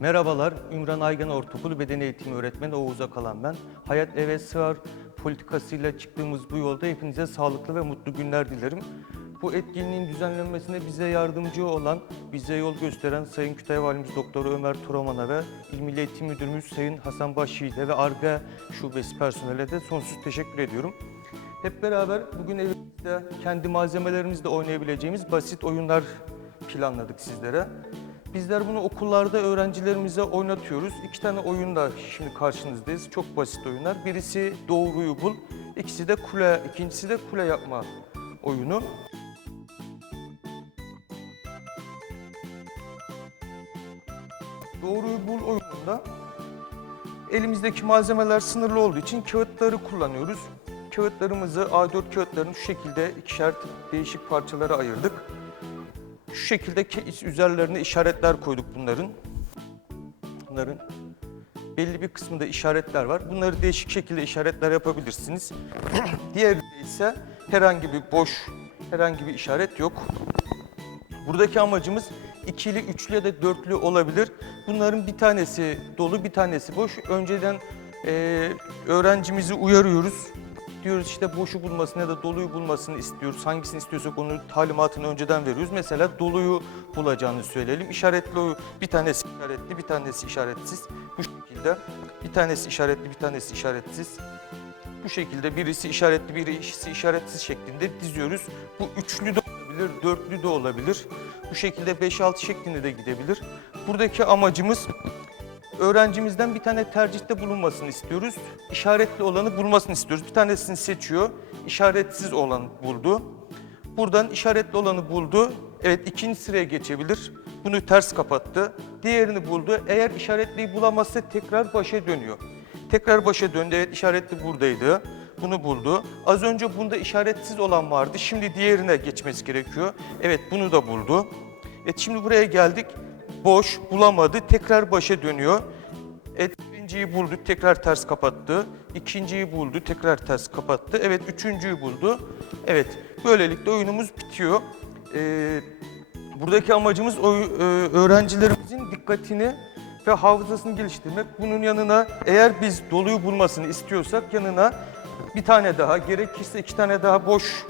Merhabalar, Ümran Aygan Ortaokulu Beden Eğitimi Öğretmeni Oğuz Akalan ben. Hayat Eve Sığar politikasıyla çıktığımız bu yolda hepinize sağlıklı ve mutlu günler dilerim. Bu etkinliğin düzenlenmesine bize yardımcı olan, bize yol gösteren Sayın Kütahya Valimiz Doktor Ömer Turaman'a ve İl Milli Eğitim Müdürümüz Sayın Hasan Başyiğit'e ve ARGA Şubesi personele de sonsuz teşekkür ediyorum. Hep beraber bugün evimizde kendi malzemelerimizle oynayabileceğimiz basit oyunlar planladık sizlere. Bizler bunu okullarda öğrencilerimize oynatıyoruz. İki tane oyunda şimdi karşınızdayız. Çok basit oyunlar. Birisi doğruyu bul, ikisi de kule, ikincisi de kule yapma oyunu. Doğruyu bul oyununda elimizdeki malzemeler sınırlı olduğu için kağıtları kullanıyoruz. Kağıtlarımızı A4 kağıtlarını şu şekilde ikişer değişik parçalara ayırdık. Şu şekilde üzerlerine işaretler koyduk bunların. Bunların belli bir kısmında işaretler var. Bunları değişik şekilde işaretler yapabilirsiniz. Diğerinde ise herhangi bir boş, herhangi bir işaret yok. Buradaki amacımız ikili, üçlü ya da dörtlü olabilir. Bunların bir tanesi dolu, bir tanesi boş. Önceden eee, öğrencimizi uyarıyoruz. Diyoruz işte boşu bulmasını ya da doluyu bulmasını istiyoruz. Hangisini istiyorsak onu talimatını önceden veriyoruz. Mesela doluyu bulacağını söyleyelim. İşaretli bir tanesi işaretli, bir tanesi işaretsiz. Bu şekilde bir tanesi işaretli, bir tanesi işaretsiz. Bu şekilde birisi işaretli, birisi işaretsiz şeklinde diziyoruz. Bu üçlü de olabilir, dörtlü de olabilir. Bu şekilde 5-6 şeklinde de gidebilir. Buradaki amacımız öğrencimizden bir tane tercihte bulunmasını istiyoruz. İşaretli olanı bulmasını istiyoruz. Bir tanesini seçiyor, işaretsiz olan buldu. Buradan işaretli olanı buldu. Evet ikinci sıraya geçebilir. Bunu ters kapattı. Diğerini buldu. Eğer işaretliyi bulamazsa tekrar başa dönüyor. Tekrar başa döndü. Evet işaretli buradaydı. Bunu buldu. Az önce bunda işaretsiz olan vardı. Şimdi diğerine geçmesi gerekiyor. Evet bunu da buldu. Evet şimdi buraya geldik. Boş, bulamadı. Tekrar başa dönüyor. Birinciyi buldu, tekrar ters kapattı. İkinciyi buldu, tekrar ters kapattı. Evet üçüncüyü buldu. Evet böylelikle oyunumuz bitiyor. Ee, buradaki amacımız oy- e, öğrencilerimizin dikkatini ve hafızasını geliştirmek. Bunun yanına eğer biz doluyu bulmasını istiyorsak yanına bir tane daha gerekirse iki tane daha boş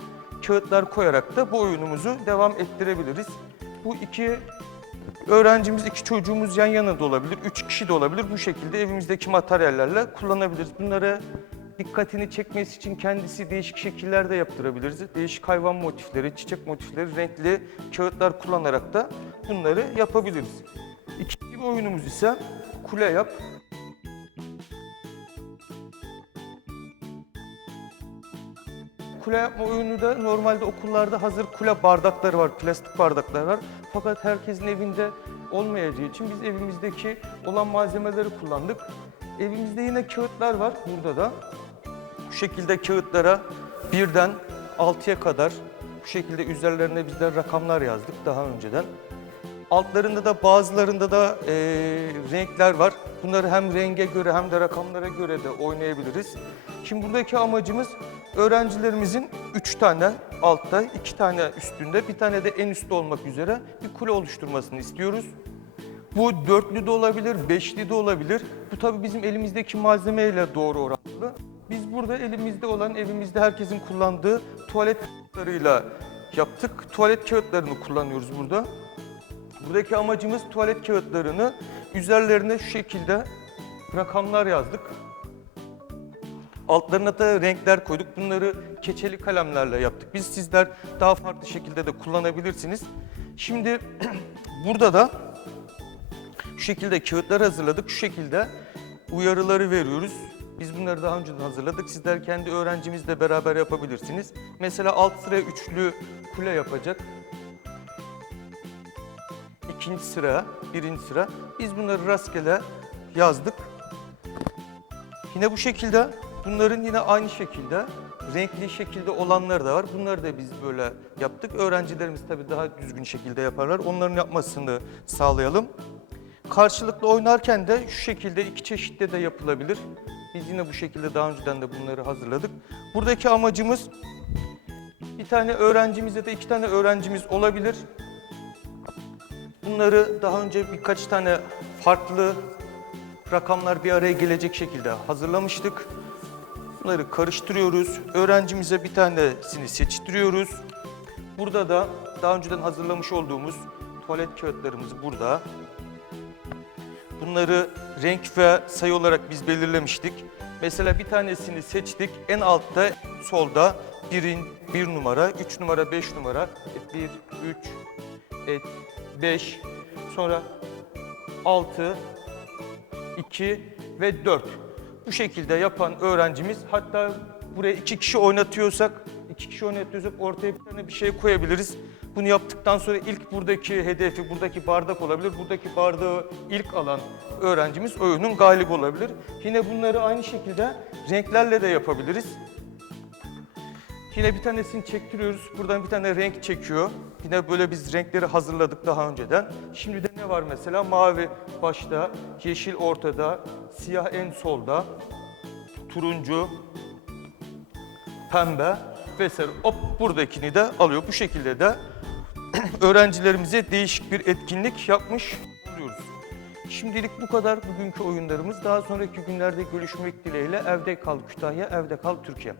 kağıtlar koyarak da bu oyunumuzu devam ettirebiliriz. Bu iki öğrencimiz, iki çocuğumuz yan yana da olabilir, üç kişi de olabilir. Bu şekilde evimizdeki materyallerle kullanabiliriz. Bunları dikkatini çekmesi için kendisi değişik şekillerde yaptırabiliriz. Değişik hayvan motifleri, çiçek motifleri, renkli kağıtlar kullanarak da bunları yapabiliriz. İkinci bir oyunumuz ise kule yap. Kule yapma oyunu da normalde okullarda hazır kule bardakları var, plastik bardaklar var. Fakat herkesin evinde olmayacağı için biz evimizdeki olan malzemeleri kullandık. Evimizde yine kağıtlar var burada da. Bu şekilde kağıtlara birden 6'ya kadar bu şekilde üzerlerine bizler rakamlar yazdık daha önceden. Altlarında da bazılarında da eee, renkler var. Bunları hem renge göre hem de rakamlara göre de oynayabiliriz. Şimdi buradaki amacımız öğrencilerimizin 3 tane altta, 2 tane üstünde, bir tane de en üstte olmak üzere bir kule oluşturmasını istiyoruz. Bu dörtlü de olabilir, beşli de olabilir. Bu tabii bizim elimizdeki malzemeyle doğru orantılı. Biz burada elimizde olan, evimizde herkesin kullandığı tuvalet kağıtlarıyla yaptık. Tuvalet kağıtlarını kullanıyoruz burada. Buradaki amacımız tuvalet kağıtlarını üzerlerine şu şekilde rakamlar yazdık. Altlarına da renkler koyduk. Bunları keçeli kalemlerle yaptık. Biz sizler daha farklı şekilde de kullanabilirsiniz. Şimdi burada da şu şekilde kağıtlar hazırladık. Şu şekilde uyarıları veriyoruz. Biz bunları daha önceden hazırladık. Sizler kendi öğrencimizle beraber yapabilirsiniz. Mesela alt sıraya üçlü kule yapacak. İkinci sıra, birinci sıra. Biz bunları rastgele yazdık. Yine bu şekilde bunların yine aynı şekilde renkli şekilde olanları da var. Bunları da biz böyle yaptık. Öğrencilerimiz tabii daha düzgün şekilde yaparlar. Onların yapmasını sağlayalım. Karşılıklı oynarken de şu şekilde iki çeşitte de yapılabilir. Biz yine bu şekilde daha önceden de bunları hazırladık. Buradaki amacımız bir tane öğrencimiz ya da iki tane öğrencimiz olabilir. Bunları daha önce birkaç tane farklı rakamlar bir araya gelecek şekilde hazırlamıştık. Bunları karıştırıyoruz. Öğrencimize bir tanesini seçtiriyoruz. Burada da daha önceden hazırlamış olduğumuz tuvalet kağıtlarımız burada. Bunları renk ve sayı olarak biz belirlemiştik. Mesela bir tanesini seçtik. En altta solda birin, bir numara, üç numara, beş numara. Bir, üç, et, beş. Sonra altı, 2 ve 4. Bu şekilde yapan öğrencimiz hatta buraya iki kişi oynatıyorsak, iki kişi oynatıyorsak ortaya bir tane bir şey koyabiliriz. Bunu yaptıktan sonra ilk buradaki hedefi, buradaki bardak olabilir. Buradaki bardağı ilk alan öğrencimiz oyunun galibi olabilir. Yine bunları aynı şekilde renklerle de yapabiliriz. Yine bir tanesini çektiriyoruz. Buradan bir tane renk çekiyor. Yine böyle biz renkleri hazırladık daha önceden. Şimdi de ne var mesela? Mavi başta, yeşil ortada, siyah en solda, turuncu, pembe vesaire. Hop buradakini de alıyor. Bu şekilde de öğrencilerimize değişik bir etkinlik yapmış oluyoruz. Şimdilik bu kadar bugünkü oyunlarımız. Daha sonraki günlerde görüşmek dileğiyle. Evde kal Kütahya, evde kal Türkiye.